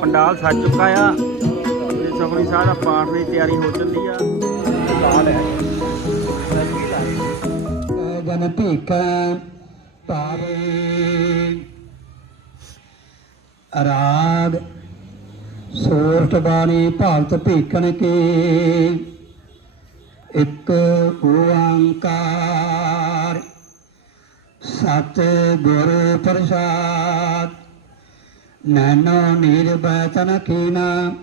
ਪੰਡਾਲ ਸੱਜ ਚੁੱਕਾ ਆ। ਤੇ ਸੁਖਮਨੀ ਸਾਹਿਬ ਦਾ ਪਾਠ ਦੀ ਤਿਆਰੀ ਹੋ ਚੱਲੀ ਆ। ਲਾਲ ਹੈ। ਜਨ ਭੀਖੈ ਪਾਵੇ ਰਾਗ। ਸੋਰਠ ਬਾਣੀ ਭਾਰਤ ਭੀਖਣ ਕੀ ਇੱਕ ਓੰਕਾਰ। ਸਤ ਗੁਰ ਪ੍ਰਸਾਦ ਨੈਨੋ ਨਿਰਭੈ ਤਨ ਕੀਨਾ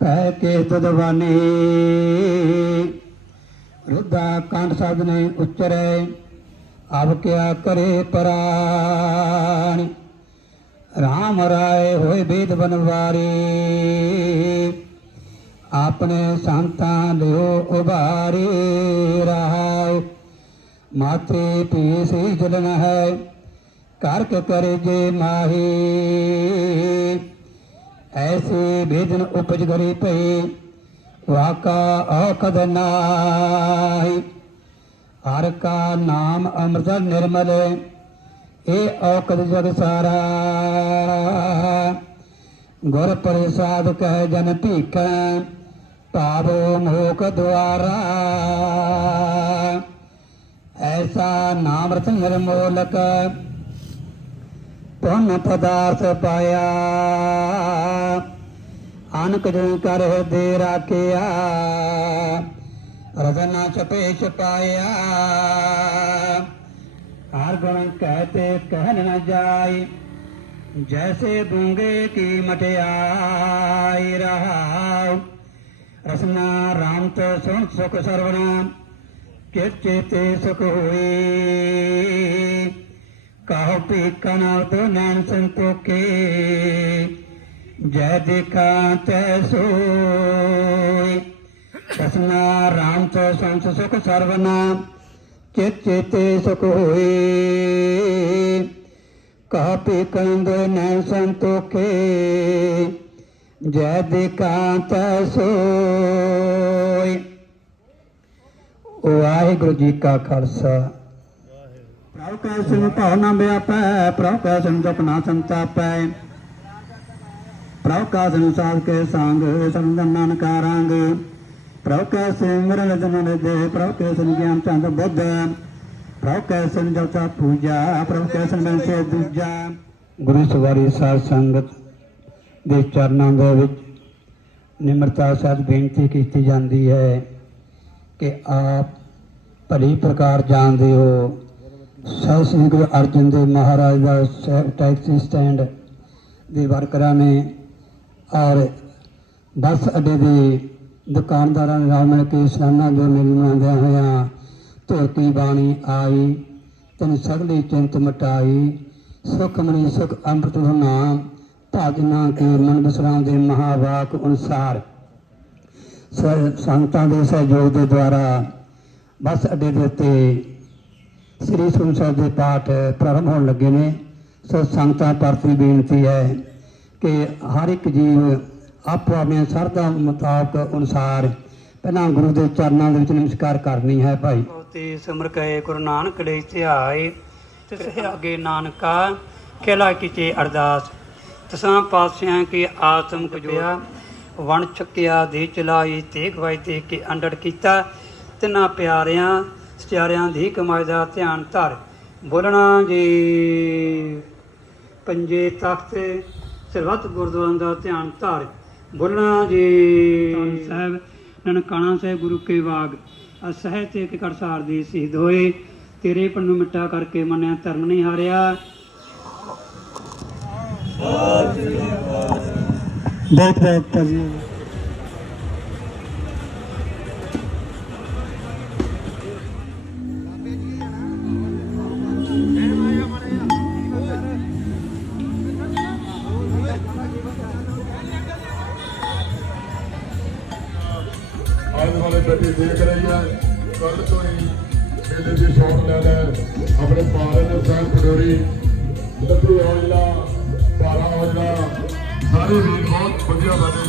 ਕਹਿ ਕੇ ਤਦਵਾਨੀ ਰੁੱਧਾ ਕੰਠ ਸ਼ਬਦ ਨੇ ਉਚਰੇ, ਅਬ ਕਿਆ ਕਰੇ ਪ੍ਰਾਣ। ਰਾਮ ਰਾਏ ਹੋਏ ਬੇਦ ਬਨਵਾਰੇ, ਆਪਣੇ ਸੰਤਾਂ ਲਿਓ ਉਭਾਰੇ। ਰਹਾਉ ਮਾਤੇ ਪੀ ਸੇ ਜਲਨ ਹੈ ਕਰਕ ਕਰੇ ਜੇ ਮਾਹੀ ਐਸੇ ਬੇਦਨ ਉਪਜ ਕਰੇ ਪਏ ਵਾਕਾ ਔਖਦ ਨਾਹੀ ਹਰ ਕਾ ਨਾਮ ਅੰਮ੍ਰਿਤ ਨਿਰਮਲ ਇਹ ਔਖਦ ਜਗ ਸਾਰਾ ਗੁਰ ਪ੍ਰਸਾਦ ਕਹਿ ਜਨ ਭੀਖੈ ਪਾਵੋ ਮੋਖ ਦੁਆਰਾ ਐਸਾ ਨਾਮ ਰਤ ਨਿਰਮੋਲਕ ਪੁੰਨ ਪਦਾਰਥ ਪਾਇਆ ਅਨਕ ਜੋ ਕਰ ਦੇ ਰਾਖਿਆ ਰਤਨਾ ਛਪੇ ਛਪਾਇਆ ਹਰ ਗੁਣ ਕਹਤੇ ਕਹਿ ਨ ਜਾਈ ਜੈਸੇ ਗੂੰਗੇ ਕੀ ਮਟਿਆਈ ਰਹਾਉ ਰਸਨਾ ਰਾਮ ਤੇ ਸੁਣ ਸੁਖ ਸਰਵਣਾ ਕਿਤ ਚੇਤੇ ਸੁਖ ਹੋਈ ਕਹੋ ਪੀਕਾ ਨਾਲ ਤੋ ਨੈਣ ਸੰਤੋਖੇ, ਜੈ ਦੇਖਾ ਤੈ ਸੋਈ ਰਸਨਾ ਰਾਮ ਤੇ ਸੰਸ ਸੁਖ ਸਰਵਨਾ, ਚਿਤ ਚੇਤੇ ਸੁਖ ਹੋਈ ਕਹ ਪੀ ਕੰਦ ਨੈ ਸੰਤੋਖੇ, ਜੈ ਦੇਕਾਂਤ ਸੋਈ ਵਾਹਿਗੁਰੂ ਜੀ ਕਾ ਖਾਲਸਾ। ਪ੍ਰਭ ਕੈ ਸਿੰਘ ਭਾਵ ਨਾ ਵਿਆਪੈ, ਪ੍ਰਭ ਕੈ ਸਿੰਘ ਜਪਨਾ ਸੰਤਾਪੈ। ਪ੍ਰਭ ਕਾ ਸੰਸਾਰ ਕੇ ਸੰਗ, ਸੰਗਨ ਨਾਨਕਾ ਪ੍ਰਭ ਕੈ ਸਿਮਰਨ ਜਨਨ ਦੇ ਪ੍ਰਭ ਕੈ ਸਿੰਘ ਗਿਆਨ ਚੰਦ ਬੁੱਧ। ਪ੍ਰਭ ਕੈ ਸਿੰਘ ਜਪਤਾ ਪੂਜਾ, ਪ੍ਰਭ ਕੈ ਸਿੰਘ ਬਨ ਸੇ ਦੂਜਾ। ਗੁਰੂ ਸਵਾਰੀ ਸਾਧ ਸੰਗਤ ਦੇ ਚਰਨਾਂ ਦੇ ਵਿੱਚ ਨਿਮਰਤਾ ਸਾਥ ਬੇਨਤੀ ਕੀਤੀ ਜਾਂਦੀ ਹੈ ਕਿ ਆਪ ਭਲੀ ਪ੍ਰਕਾਰ ਜਾਣਦੇ ਹੋ। ਸਤਿ ਸ੍ਰੀ ਗੁਰੂ ਅਰਜਨ ਦੇਵ ਮਹਾਰਾਜ ਦਾ ਸ- ਟੈਕਸੀ ਸਟੈਂਡ ਦੇ ਵਰਕਰਾਂ ਨੇ ਔਰ ਬੱਸ ਅੱਡੇ ਦੇ ਦੁਕਾਨਦਾਰਾਂ ਨਾਲ ਮਿਲ ਕੇ ਸਲਾਨਾ ਜੋ ਮੇਲ ਮਨਾਉਂਦਿਆਂ ਹੋਇਆ ਧੋਤੀ ਬਾਣੀ ਆਈ, ਤਨ ਸਗਲੀ ਚਿੰਤ ਮਟਾਈ, ਸੁਖ ਮਨੀ ਸੁਖ ਅੰਮ੍ਰਿਤ ਦਾ ਨਾਮ ਭਾਜਨਾ ਕੇ ਮਨ ਬਸਰਾਂ ਦੇ ਮਹਾਵਾਕ ਅਨੁਸਾਰ। ਸ- ਸੰਗਤਾਂ ਦੇ ਸਹਿਯੋਗ ਦੇ ਦੁਆਰਾ ਬੱਸ ਅੱਡੇ ਦੇ ਉੱਤੇ ਸ੍ਰੀ ਸੁਖਮਨੀ ਸਾਹਿਬ ਦੇ ਪਾਠ ਪ੍ਰਾਰੰਭ ਹੋਣ ਲੱਗੇ ਨੇ। ਸੋ ਸੰਗਤਾਂ ਪ੍ਰਤੀ ਬੇਨਤੀ ਹੈ ਕਿ ਹਰ ਇੱਕ ਜੀਵ ਆਪੋ ਆਪਣੇ ਸਰਦਾ ਮੁਤਾਬਕ ਅਨੁਸਾਰ ਪਹਿਲਾਂ ਗੁਰੂ ਦੇ ਚਰਨਾਂ ਦੇ ਵਿੱਚ ਨਮਸਕਾਰ ਕਰਨੀ ਹੈ ਭਾਈ। ਤੇ ਸਿਮਰ ਕਹੇ, ਗੁਰੂ ਨਾਨਕ ਦੇ ਧਿਆਏ ਤਿਸ ਅੱਗੇ ਨਾਨਕਾ, ਖੇਲਾ ਕੀਤੇ ਅਰਦਾਸ। ਤਸਾਂ ਪਾਤਸ਼ਾਹਾਂ ਕੀ ਆਤਮ ਕਜੋਆ ਵਣ ਚੱਕਿਆ ਦੇ ਚਲਾਈ, ਤੇਗ ਵਾਈ ਤੇ ਕੇ ਅੰਡੜ ਕੀਤਾ। ਤਿੰਨਾ ਪਿਆਰਿਆਂ ਸਚਿਆਰਿਆਂ ਦੀ ਕਮਾਈ ਦਾ ਧਿਆਨ ਧਰ। ਬੋਲਣਾ ਜੀ। ਪੰਜੇ ਤਖਤ ਸਰਬੱਤ ਗੁਰਦੁਆਰਾਂ ਦਾ ਧਿਆਨ ਧਰ। ਬੋਲਣਾ ਜੀ। ਸਾਹਿਬ ਨਨਕਾਣਾ ਸਾਹਿਬ ਗੁਰੂ ਕੇ ਬਾਗ ਅਸਹਿ ਤੇ ਕਰਸਾਰ ਦੀ ਸ਼ਹੀਦ ਹੋਏ। ਤੇਰੇ ਪਨ ਨੂੰ ਮਿੱਠਾ ਕਰਕੇ ਮੰਨਿਆ ਧਰਮ ਨਹੀਂ ਹਾਰਿਆ। ਬਹੁਤ ਬਹੁਤ ਭਾਜੀ ਆਲੇ ਵਾਲੇ ਬੇਟੀ ਦੇਖ ਰਹੀ ਹੈ। ਕੱਲ ਤੋਂ ਹੀ ਮੇਲੇ ਦੀ ਸ਼ੌਕ ਲੈ ਲੈ ਆਪਣੇ ਪਾਲਨ ਸਾਹਿਬ ਪਡੋਰੀ ਲੱਭੀ ਔਜਲਾ, ਪਾਰਾ ਔਜਲਾ, ਸਾਰੇ ਵੀਰ ਬਹੁਤ ਵਧੀਆ ਬਣੇ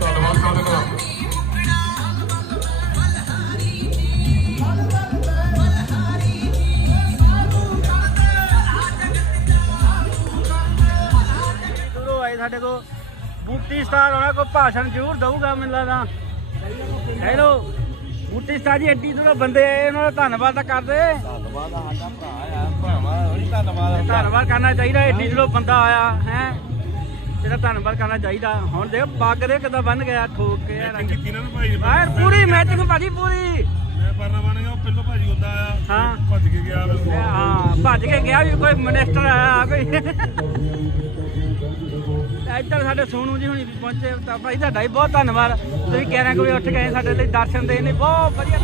ਧੰਨਵਾਦ ਕਰਦੇ ਹਾਂ ਸਾਡੇ ਕੋਲ। ਬੂਟੀ ਸਟਾਰ ਉਹਨਾਂ ਕੋਈ ਭਾਸ਼ਣ ਜ਼ਰੂਰ ਦਊਗਾ ਮੈਨੂੰ ਲੱਗਦਾ। ਹੈਲੋ ਬੂਟੀ ਸਟਾਰ ਜੀ ਐਡੀ ਦੂਰੋਂ ਬੰਦੇ ਆਏ ਉਹਨਾਂ ਦਾ ਧੰਨਵਾਦ ਤਾਂ ਕਰਦੇ। ਧੰਨਵਾਦ ਆ ਸਾਡਾ ਭਰਾ ਆ ਭਰਾਵਾ ਉਹੀ ਧੰਨਵਾਦ ਧੰਨਵਾਦ ਕਰਨਾ ਚਾਹੀਦਾ ਐਡੀ ਦੂਰੋਂ ਬੰਦਾ ਆਇਆ ਹੈ। ਇਹਦਾ ਧੰਨਵਾਦ ਕਰਨਾ ਚਾਹੀਦਾ। ਹੁਣ ਦੇਖ ਪੱਗ ਦੇ ਕਿਦਾਂ ਬੰਨ ਗਿਆ ਠੋਕ ਕੇ ਯਾਰ ਬਾਹਰ ਪੂਰੀ ਮੈਚਿੰਗ ਭਾਜੀ ਪੂਰੀ। ਮੈਂ ਪਰਨਾ ਬਣ ਗਿਆ ਉਹ ਪਹਿਲੋਂ ਭਾਜੀ ਹੁੰਦਾ ਆ ਹਾਂ। ਭੱਜ ਕੇ ਗਿਆ ਹਾਂ ਭੱਜ ਕੇ ਗਿਆ ਵੀ ਕੋਈ ਮਿਨਿਸਟਰ ਆਇਆ ਕੋਈ। ਇੱਧਰ ਸਾਡੇ ਸੋਨੂ ਜੀ ਹੁਣੀ ਪਹੁੰਚੇ। ਤਾਂ ਭਾਈ, ਤੁਹਾਡਾ ਵੀ ਬਹੁਤ ਧੰਨਵਾਦ। ਤੁਸੀਂ 11 ਵਜੇ ਉੱਠ ਗਏ ਸਾਡੇ ਲਈ ਦਰਸ਼ਨ ਦੇਣ ਲਈ ਬਹੁਤ ਵਧੀਆ।